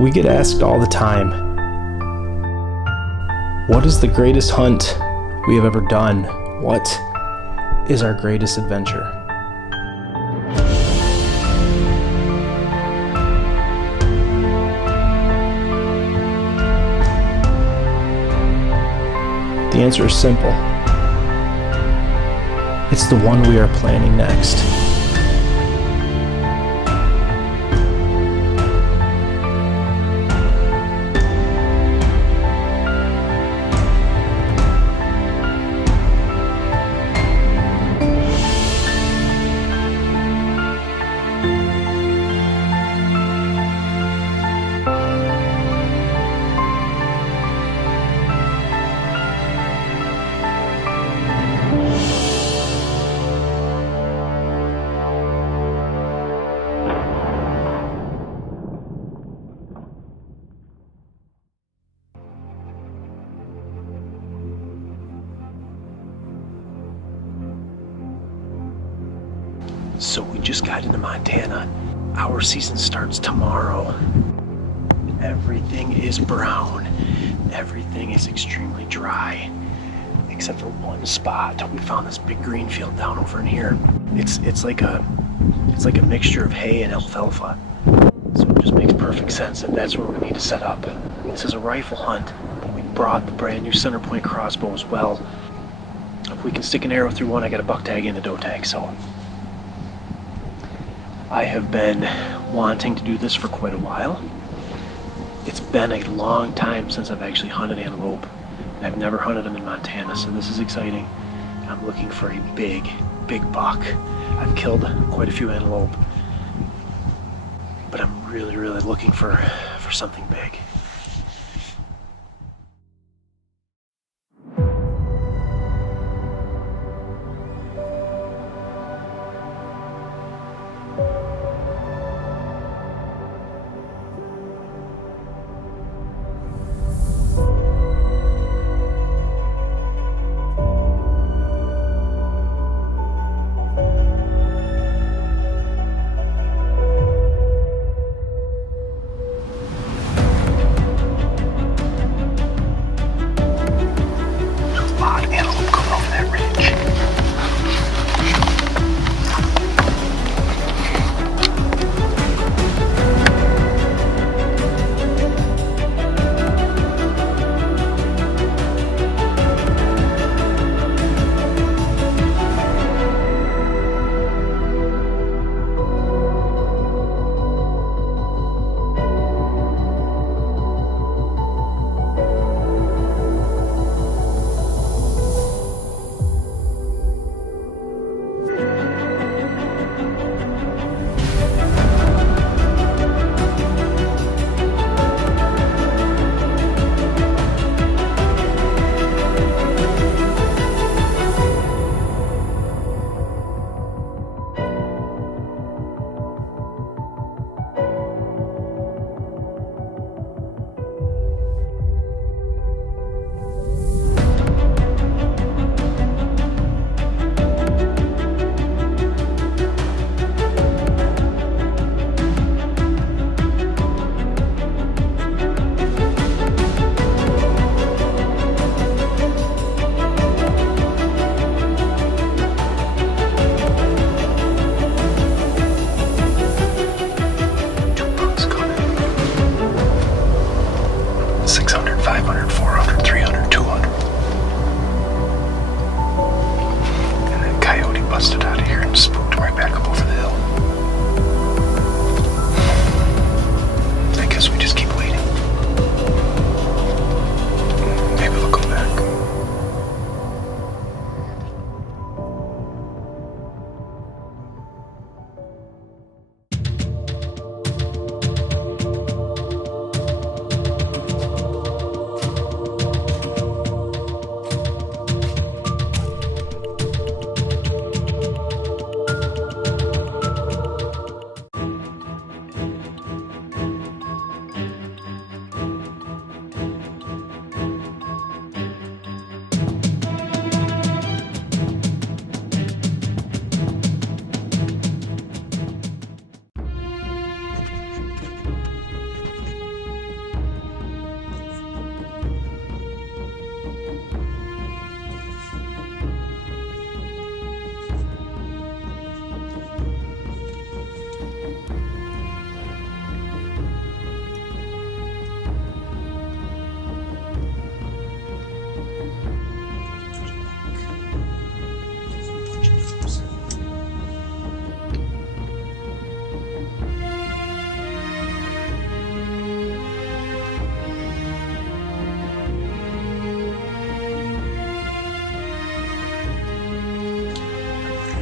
We get asked all the time, what is the greatest hunt we have ever done? What is our greatest adventure? The answer is simple. It's the one we are planning next. So we just got into Montana. Our season starts tomorrow. Everything is brown. Everything is extremely dry, except for one spot. We found this big green field down over in here. It's like a mixture of hay and alfalfa. So it just makes perfect sense that that's where we need to set up. This is a rifle hunt, but we brought the brand new Centerpoint Crossbow as well. If we can stick an arrow through one, I got a buck tag and a doe tag, so. I have been wanting to do this for quite a while. It's been a long time since I've actually hunted antelope. I've never hunted them in Montana, so this is exciting. I'm looking for a big buck. I've killed quite a few antelope, but I'm really looking for something big.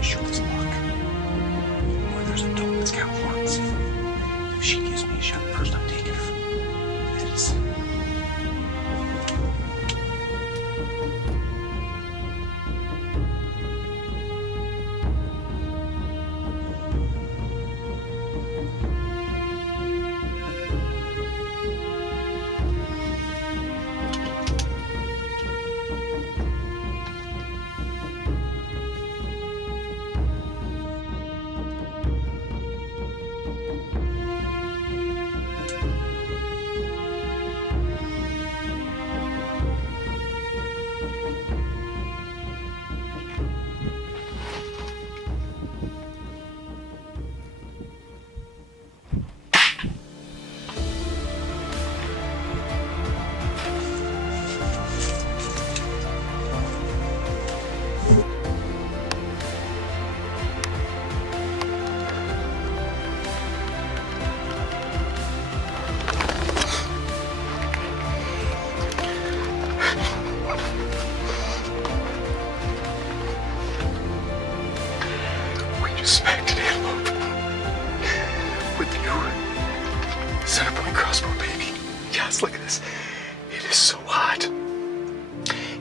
sure it's luck. Or there's a doe that's got horns. If she gives me a shot first, I'm taking her. That is... Smacked an antelope with the new Centerpoint Crossbow, baby. Yes, look at this. It is so hot.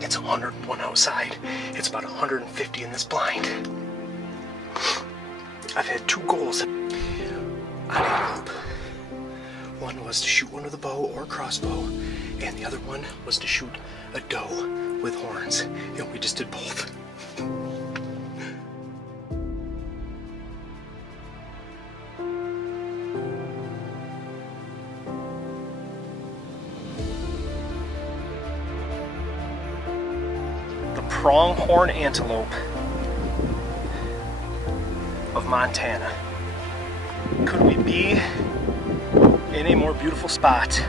It's 101 outside. It's about 150 in this blind. I've had two goals on antelope. One was to shoot one with a bow or crossbow, and the other one was to shoot a doe with horns. And we just did both. Pronghorn Antelope of Montana. Could we be in a more beautiful spot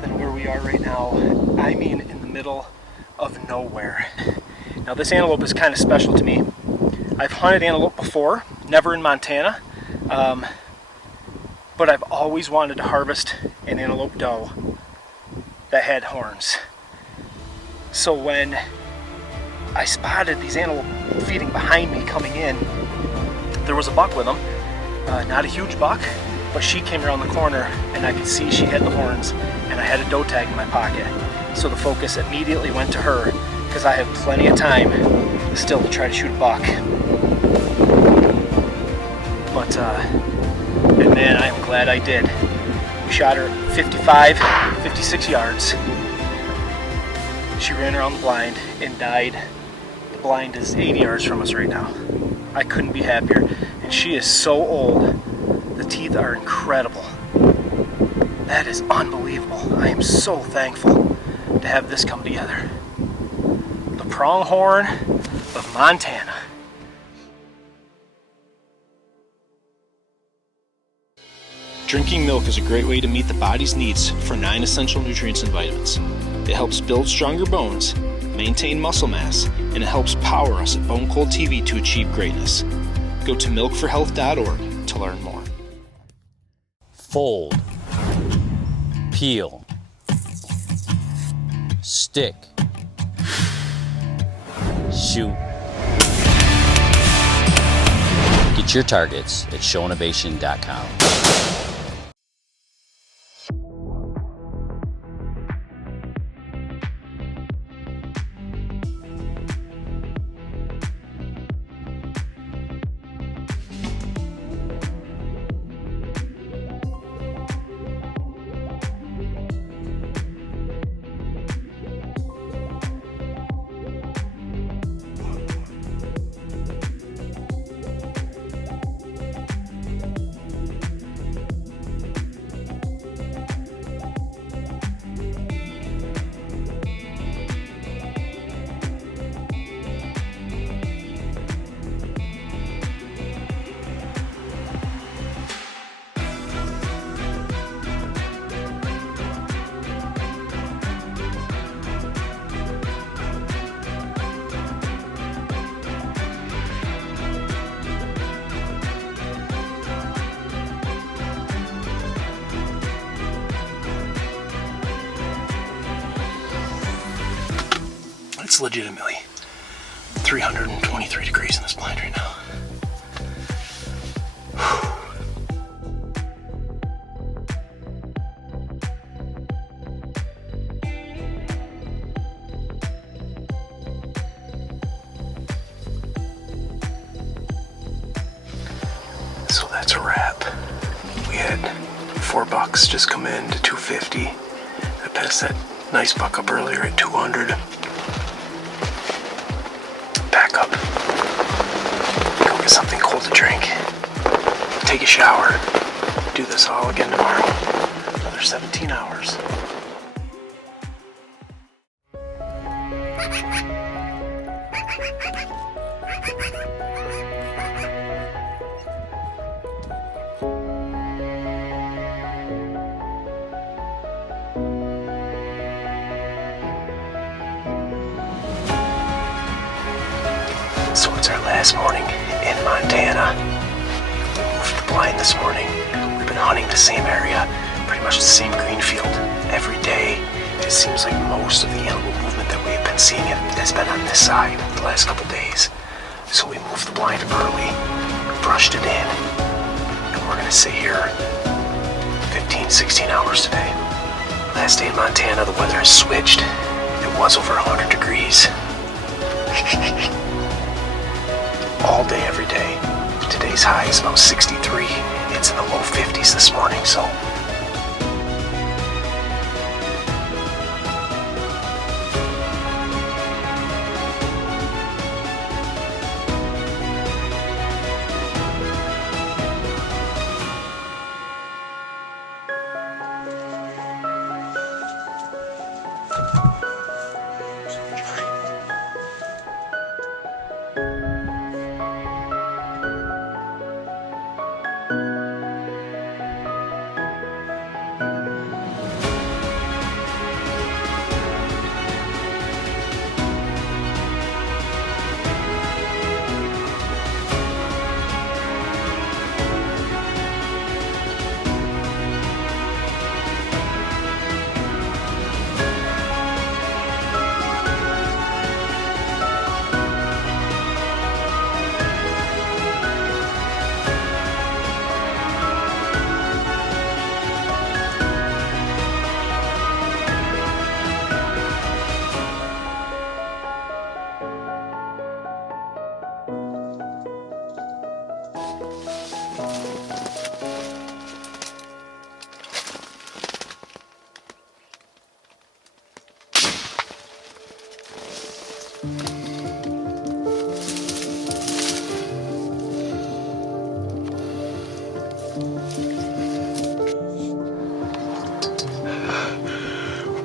than where we are right now? I mean, in the middle of nowhere. Now this antelope is kind of special to me. I've hunted antelope before, never in Montana, but I've always wanted to harvest an antelope doe that had horns. So when I spotted these antelope feeding behind me coming in, there was a buck with them. Not a huge buck, but she came around the corner and I could see she had the horns, and I had a doe tag in my pocket. So the focus immediately went to her because I have plenty of time still to try to shoot a buck. But, and man, I am glad I did. We shot her 55, 56 yards. She ran around the blind and died. The blind is 80 yards from us right now. I couldn't be happier. And she is so old. The teeth are incredible. That is unbelievable. I am so thankful to have this come together. The Pronghorn of Montana. Drinking milk is a great way to meet the body's needs for 9 essential nutrients and vitamins. It helps build stronger bones, maintain muscle mass, and it helps power us at Bone Cold TV to achieve greatness. Go to milkforhealth.org to learn more. Fold, peel, stick, shoot. Get your targets at showinnovation.com. It's legitimately 323 degrees in this blind right now. So that's a wrap. We had 4 bucks just come in to 250. I passed that nice buck up earlier at 200. Back up. Go get something cold to drink. Take a shower. Do this all again tomorrow. Another 17 hours. So it's our last morning in Montana. We moved the blind this morning. We've been hunting the same area, pretty much the same green field every day. It seems like most of the animal movement that we've been seeing has been on this side the last couple days. So we moved the blind early, brushed it in, and we're gonna sit here 15, 16 hours today. Last day in Montana, the weather has switched. It was over 100 degrees. All day, every day. Today's high is about 63. It's in the low 50s this morning, so.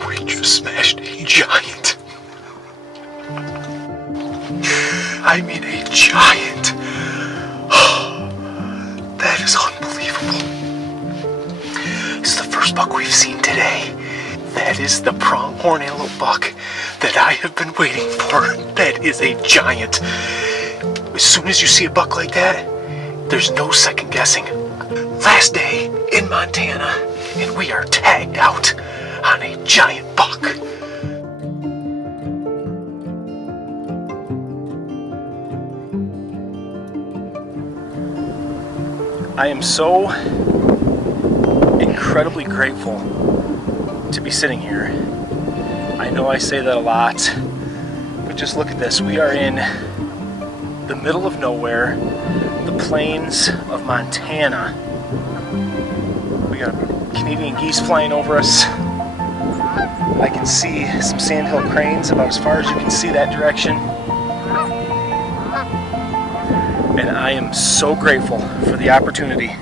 We just smashed a giant. I mean a giant. That is unbelievable. This is the first buck we've seen today. That is the Pronghorn Antelope buck that I have been waiting for. That is a giant. As soon as you see a buck like that, there's no second guessing. Last day in Montana, and we are tagged out on a giant buck. I am so incredibly grateful to be sitting here. I know I say that a lot, but just look at this. We are in the middle of nowhere, the plains of Montana. We got Canadian geese flying over us. I can see some sandhill cranes about as far as you can see that direction. And I am so grateful for the opportunity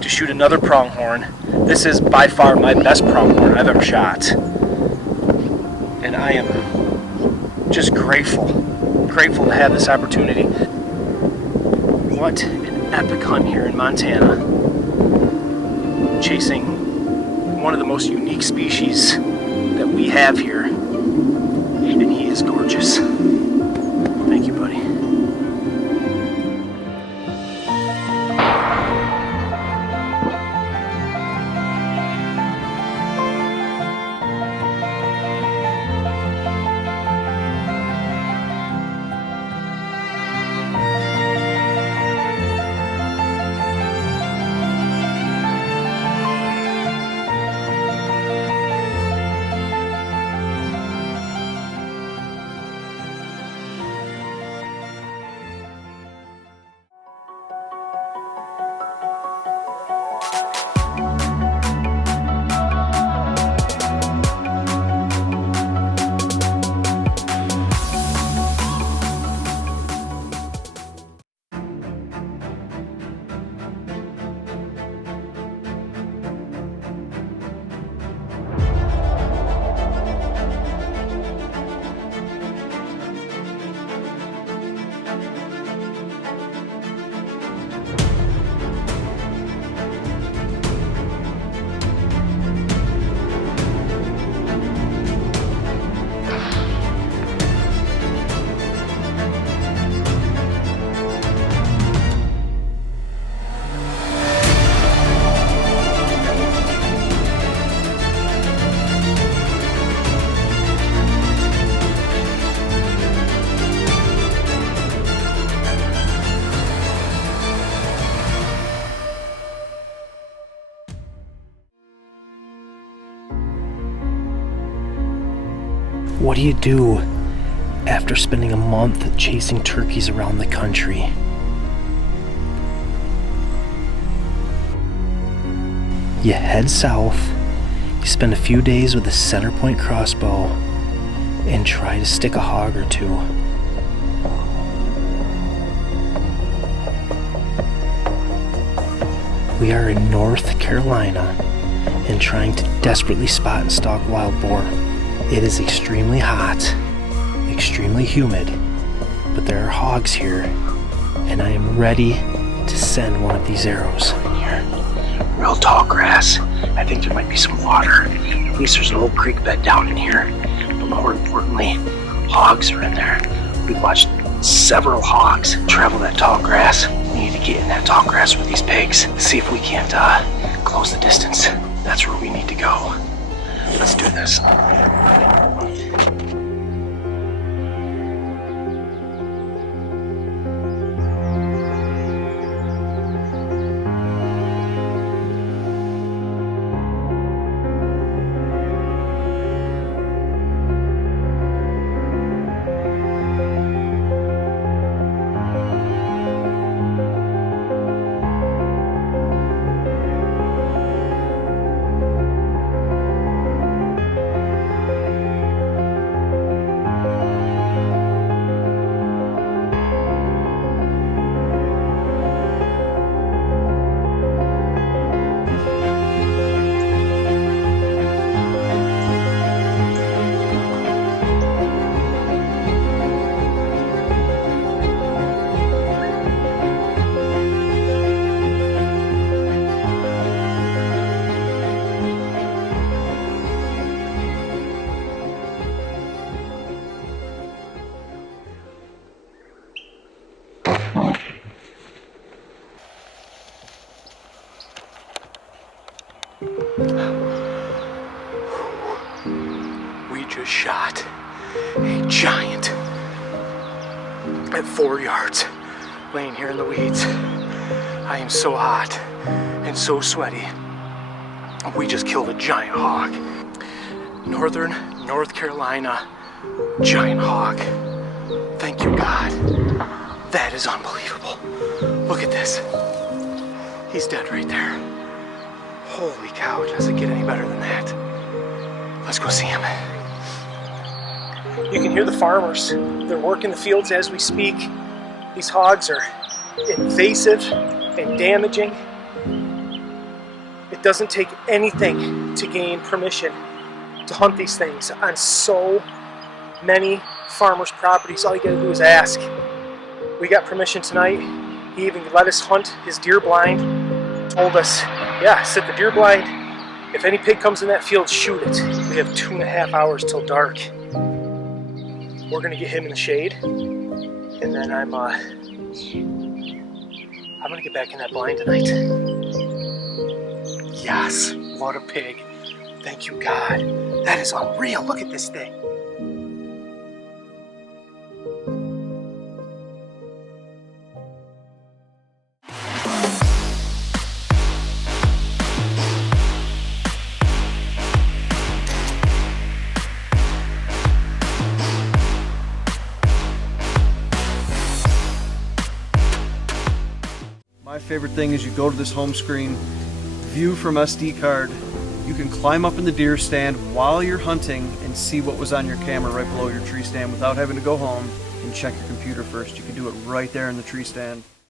to shoot another pronghorn. This is by far my best pronghorn I've ever shot. And I am just grateful to have this opportunity. What an epic hunt here in Montana. Chasing one of the most unique species that we have here. And he is gorgeous. Thank you, buddy. What do you do after spending a month chasing turkeys around the country? You head south, you spend a few days with a Centerpoint Crossbow, and try to stick a hog or two. We are in North Carolina and trying to desperately spot and stalk wild boar. It is extremely hot, extremely humid, but there are hogs here, and I am ready to send one of these arrows. In here, real tall grass. I think there might be some water. At least there's an old creek bed down in here. But more importantly, hogs are in there. We've watched several hogs travel that tall grass. We need to get in that tall grass with these pigs. See if we can't close the distance. That's where we need to go. Let's do this. We just shot a giant at 4 yards, laying here in the weeds. I am so hot and so sweaty. We just killed a giant hog. Northern North Carolina giant hog. Thank you, God. That is unbelievable. Look at this. He's dead right there. Holy cow, does it get any better than that? Let's go see him. You can hear the farmers. They're working the fields as we speak. These hogs are invasive and damaging. It doesn't take anything to gain permission to hunt these things on so many farmers' properties. All you gotta do is ask. We got permission tonight. He even let us hunt his deer blind. Told us, yeah, set the deer blind. If any pig comes in that field, shoot it. We have 2.5 hours till dark. We're gonna get him in the shade, and then I'm gonna get back in that blind tonight. Yes, what a pig. Thank you, God. That is unreal. Look at this thing. My favorite thing is you go to this home screen, view from SD card. You can climb up in the deer stand while you're hunting and see what was on your camera right below your tree stand without having to go home and check your computer first. You can do it right there in the tree stand.